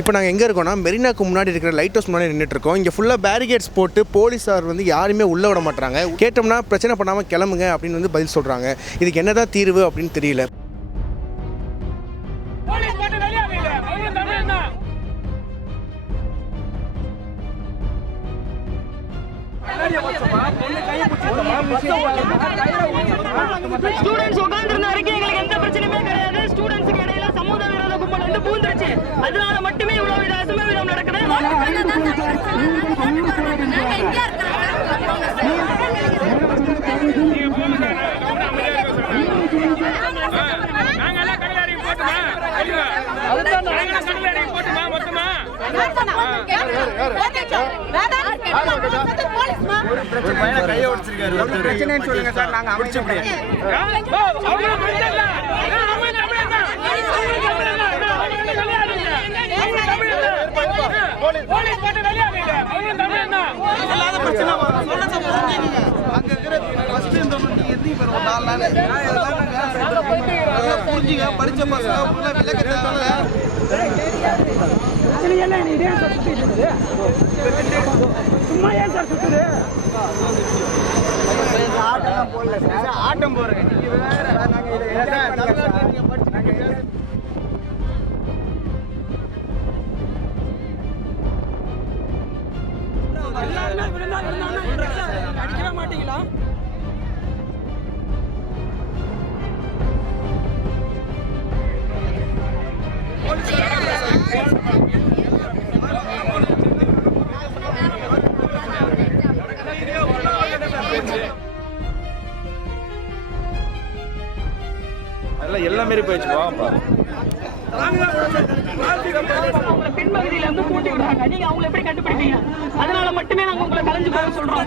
இப்போ நாங்கள் எங்கே இருக்கோம்னா மெரினாக்கு முன்னாடி இருக்கிற லைட் ஹவுஸ் முன்னாடி நின்றுட்டு இருக்கோம். இங்கே ஃபுல்லாக பேரிகேட்ஸ் போட்டு போலீஸார் வந்து யாருமே உள்ளே விட மாட்டாங்க. கேட்டோம்னா பிரச்சனை பண்ணாமல் கிளம்புங்க அப்படின்னு வந்து பதில் சொல்கிறாங்க. இதுக்கு என்னதான் தீர்வு அப்படின்னு தெரியல. ஸ்டூடண்ட்ஸ் உட்கார்ந்திருந்த வரைக்கும் எங்களுக்கு எந்த பிரச்சனையுமே கிடையாது. ஸ்டூடண்ட்ஸ்க்கு இடையில சமூக விரோத கும்பல் வந்து பூந்துருச்சு. அதனால மட்டுமே இவ்வளவு அசம்பாவிதம் நடக்குது. பிரச்சனைன்னு சொல்லுங்க சார், நாங்கள் அமைச்சு படிச்ச சும்மா ஏன் சார் சுத்துது? ஆட்டம் போறேன். அடிக்கவே மாட்டீங்களா? அதெல்லாம் எல்லா மாரி போயிடுச்சு. பின்பகுதியில இருந்து கூட்டி விடுறாங்க. நீங்க அவங்களை எப்படி கண்டுபிடிப்பீங்க? அதனால மட்டுமே நாங்க உங்களை கலைஞ்சு போக சொல்றோம்.